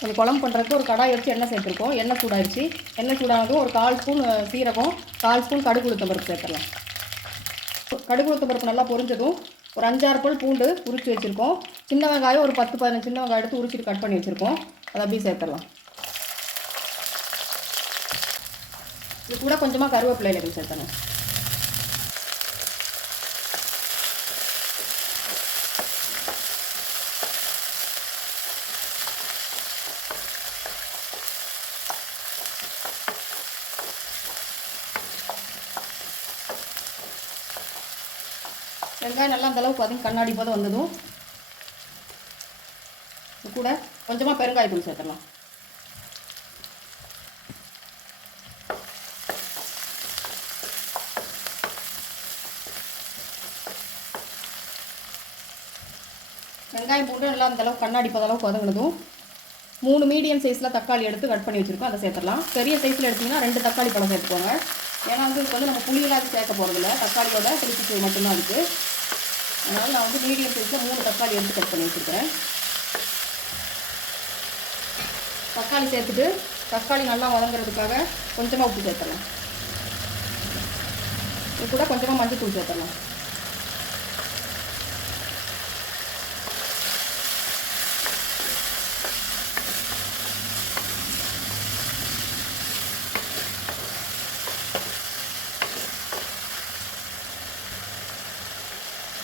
அந்த குழம்பு பண்ணுறதுக்கு ஒரு கடாய் வச்சு எண்ணெய் சேர்த்துருக்கோம். எண்ணெய் சூடாயிடுச்சு. எண்ணெய் சூடானதும் ஒரு கால் ஸ்பூன் சீரகம் கால் ஸ்பூன் கடுகு உளுத்தம் பருப்பு சேர்த்துடலாம். கடுகு உளுத்தம் பருப்பு நல்லா பொரிஞ்சதும் ஒரு அஞ்சாறு பல் பூண்டு உரிச்சு வச்சுருக்கோம். சின்ன வெங்காயம் ஒரு பத்து பதினஞ்சு சின்ன வெங்காயம் எடுத்து உரிச்சிட்டு கட் பண்ணி வச்சுருக்கோம். அதை அப்படியே சேர்த்துடலாம். இது கூட கொஞ்சமாக கருவேப்பிலை இலைகள் சேர்த்தணும். வெங்காயம் நல்லா அந்த அளவுக்கு கண்ணாடி போதும் வந்ததும் கூட கொஞ்சமாக பெருங்காயத்தூள் சேர்த்துடலாம். வெங்காயம் போட்டு நல்லா அந்த அளவுக்கு கண்ணாடி போதளவுக்கு வதங்கினதும் மூணு மீடியம் சைஸில் தக்காளி எடுத்து கட் பண்ணி வச்சுருக்கோம். அதை சேர்த்துடலாம். பெரிய சைஸில் எடுத்திங்கன்னா ரெண்டு தக்காளி பழம் சேர்த்துக்கோங்க. ஏன்னா வந்து இதுக்கு வந்து நம்ம புளியெல்லாம் அது சேர்க்க போகிறதில்ல தக்காளியோட திருச்சி மட்டும்தான் இருக்குது அதனால் நான் வந்து மீடியம் சைஸில் மூணு தக்காளி எடுத்து கட் பண்ணி வச்சுருக்கிறேன். தக்காளி சேர்த்துட்டு தக்காளி நல்லா வதங்குறதுக்காக கொஞ்சமாக உப்பு சேர்த்துடலாம். இது கூட கொஞ்சமாக மஞ்சள் தூள் சேர்த்துடலாம்.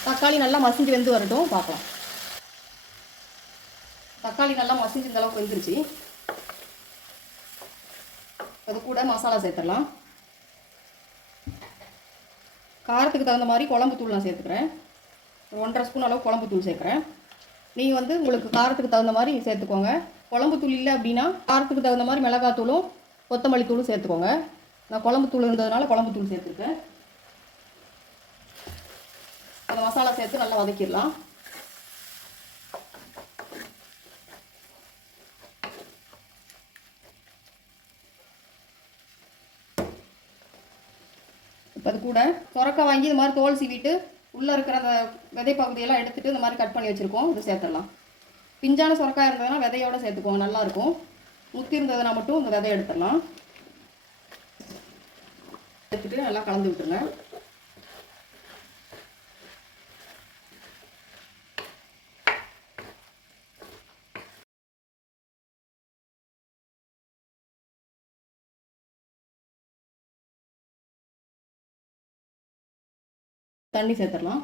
தக்காளி நல்லா மசிஞ்சு வெந்து வரட்டும் பார்க்கலாம். தக்காளி நல்லா மசிஞ்சு இந்த அளவுக்கு வெந்துருச்சு. அது கூட மசாலா சேர்த்துடலாம். காரத்துக்கு தகுந்த மாதிரி குழம்பு தூள் நான் சேர்த்துக்கிறேன். ஒன்றரை ஸ்பூன் அளவு குழம்பு தூள் சேர்க்குறேன். நீங்கள் வந்து உங்களுக்கு காரத்துக்கு தகுந்த மாதிரி சேர்த்துக்கோங்க. குழம்பு தூள் இல்லை அப்படின்னா காரத்துக்கு தகுந்த மாதிரி மிளகாத்தூளும் கொத்தமல்லி தூளும் சேர்த்துக்கோங்க. நான் குழம்பு தூள் இருந்ததுனால குழம்பு தூள் சேர்த்துருக்கேன். மசாலா சேர்த்து நல்லா வதக்கிடலாம். இப்போ அது கூட சொரக்காய் வாங்கி இது மாதிரி தோல் சீவிட்டு உள்ளே இருக்கிற அந்த விதை பகுதியெல்லாம் எடுத்துட்டு இந்த மாதிரி கட் பண்ணி வச்சுருக்கோம். இது சேர்த்துடலாம். பிஞ்சான சொரக்காய் இருந்ததுன்னா விதையோட சேர்த்துக்குவோம். நல்லாயிருக்கும் முத்தி இருந்ததுன்னா மட்டும் இந்த விதையை எடுத்துடலாம். எடுத்துட்டு நல்லா கலந்து விட்டுருங்க. தண்ணி சேர்த்துடலாம்.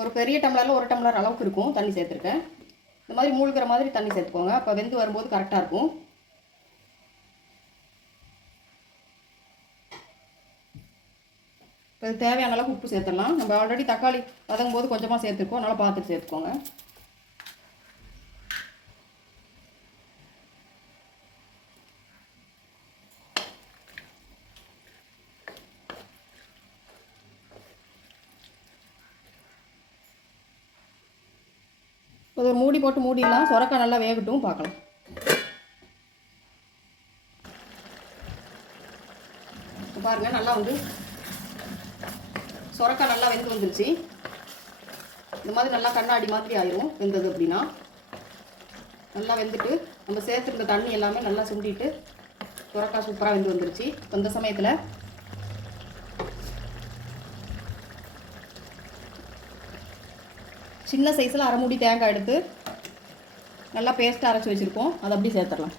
ஒரு பெரிய டம்ளரில் ஒரு டம்ளர் அளவுக்கு இருக்கும் தண்ணி சேர்த்துருக்கேன் இந்த மாதிரி மூழ்கிற மாதிரி தண்ணி சேர்த்துக்கோங்க. அப்போ வெந்து வரும்போது கரெக்டாக இருக்கும். இப்போ தேவையான அளவுக்கு உப்பு சேர்த்துடலாம். நம்ம ஆல்ரெடி தக்காளி வதங்கும் போது கொஞ்சமாக சேர்த்துருக்கோம். அதனால் பார்த்துட்டு சேர்த்துக்கோங்க. ஒரு மூடி போட்டு மூடிடலாம். சொரக்காய் நல்லா வேகட்டும் பார்க்கலாம். பாருங்கள் நல்லா வந்து சொரக்காய் நல்லா வெந்து வந்துருச்சு. இந்த மாதிரி நல்லா கண்ணாடி மாதிரி ஆயிரும் வெந்தது அப்படின்னா. நல்லா வெந்துட்டு நம்ம சேர்த்துருந்த தண்ணி எல்லாமே நல்லா சுண்டிட்டு சுரக்காய் சூப்பராக வெந்து வந்துருச்சு. இப்போ சமயத்தில் சின்ன சைஸில் அரை மூடி தேங்காய் எடுத்து நல்லா பேஸ்ட்டாக அரைச்சி வச்சுருக்கோம் அதை அப்படியே சேர்த்துடலாம்.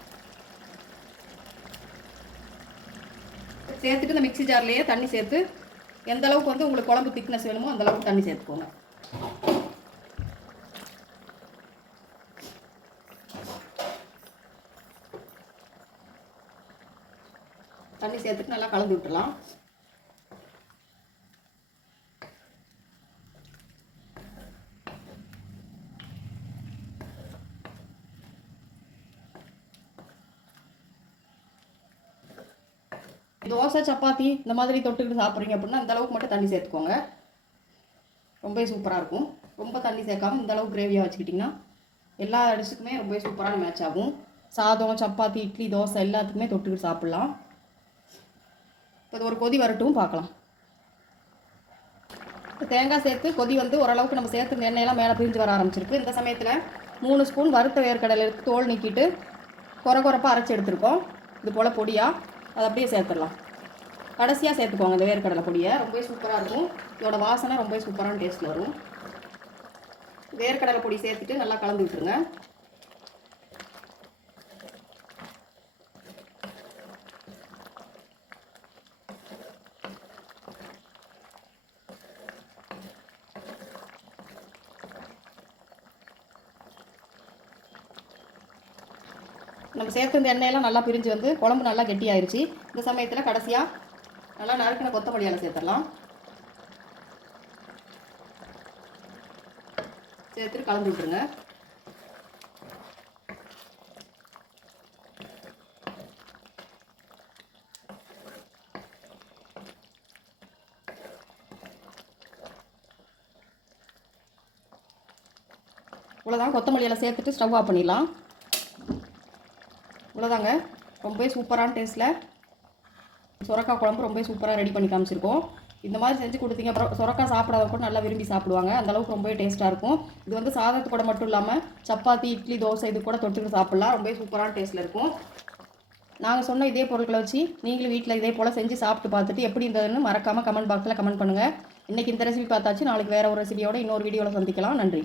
சேர்த்துட்டு இந்த மிக்சி ஜார்லேயே தண்ணி சேர்த்து எந்த அளவுக்கு வந்து உங்களுக்கு குழம்பு திக்னஸ் வேணுமோ அந்த அளவுக்கு தண்ணி சேர்த்துக்கோங்க. தண்ணி சேர்த்துட்டு நல்லா கலந்து விட்டுலாம் தோசை சப்பாத்தி இந்த மாதிரி தொட்டுக்கிட்டு சாப்பிட்றீங்க அப்படின்னா இந்த அளவுக்கு மட்டும் தண்ணி சேர்த்துக்கோங்க. ரொம்ப சூப்பராக இருக்கும். ரொம்ப தண்ணி சேர்க்காம இந்த அளவுக்கு கிரேவியாக வச்சுக்கிட்டிங்கன்னா எல்லா டிஷ்ஷுக்குமே ரொம்ப சூப்பரான மேட்ச் ஆகும். சாதம் சப்பாத்தி இட்லி தோசை எல்லாத்துக்குமே தொட்டுக்கிட்டு சாப்பிட்லாம். இப்போ ஒரு கொதி வரட்டும் பார்க்கலாம். இப்போ தேங்காய் சேர்த்து கொதி வந்து ஓரளவுக்கு நம்ம சேர்த்து எண்ணெயெல்லாம் மேலே பிரிஞ்சு வர ஆரம்பிச்சிருக்கு. இந்த சமயத்தில் மூணு ஸ்பூன் வறுத்த வேர்க்கடலை எடுத்து தோல் நீக்கிட்டு குறை குறைப்பாக அரைச்சி எடுத்துருக்கோம். இது போல் பொடியாக அதை அப்படியே சேர்த்துடலாம். கடைசியாக சேர்த்துக்கோங்க இந்த வேர்க்கடலை பொடியை. ரொம்பவே சூப்பராக இருக்கும். இதோட வாசனை ரொம்பவே சூப்பரான டேஸ்ட்டில் வரும். வேர்க்கடலை பொடி சேர்த்துட்டு நல்லா கலந்து விட்டுருங்க. நம்ம சேர்த்து இந்த எண்ணெயெல்லாம் நல்லா பிரிஞ்சு வந்து குழம்பு நல்லா கெட்டியாயிருச்சு. இந்த சமயத்தில் கடைசியாக நல்லா நறுக்கின கொத்தமல்லியால் சேர்த்துடலாம். சேர்த்துட்டு கலந்து விட்டுருங்க. இவ்வளோதான் கொத்தமல்லியால் சேர்த்துட்டு ஸ்டவ் ஆஃப் பண்ணிடலாம். இவ்வளோதாங்க ரொம்பவே சூப்பரான டேஸ்ட்டில் சுரக்காய் குழம்பு ரொம்ப சூப்பராக ரெடி பண்ணி காமிச்சிருக்கோம். இந்த மாதிரி செஞ்சு கொடுத்தீங்க அப்புறம் சுரக்காய் சாப்பிடாத கூட நல்லா விரும்பி சாப்பிடுவாங்க. அந்த அளவுக்கு ரொம்பவே டேஸ்ட்டாக இருக்கும். இது வந்து சாதத்து கூட மட்டும் இல்லாமல் சப்பாத்தி இட்லி தோசை இது கூட தொட்டுக்கிட்டு சாப்பிட்லாம். ரொம்பவே சூப்பரான டேஸ்ட்டில் இருக்கும். நாங்கள் சொன்ன இதே பொருட்களை வச்சு நீங்களும் வீட்டில் இதே போல் செஞ்சு சாப்பிட்டு பார்த்துட்டு எப்படி இருந்ததுன்னு மறக்காமல் கமெண்ட் பாக்ஸில் கமெண்ட் பண்ணுங்கள் இன்றைக்கி இந்த ரெசிபி பார்த்தாச்சு. நாளைக்கு வேறு ஒரு ரெசிபியோட இன்னொரு வீடியோவில் சந்திக்கலாம். நன்றி.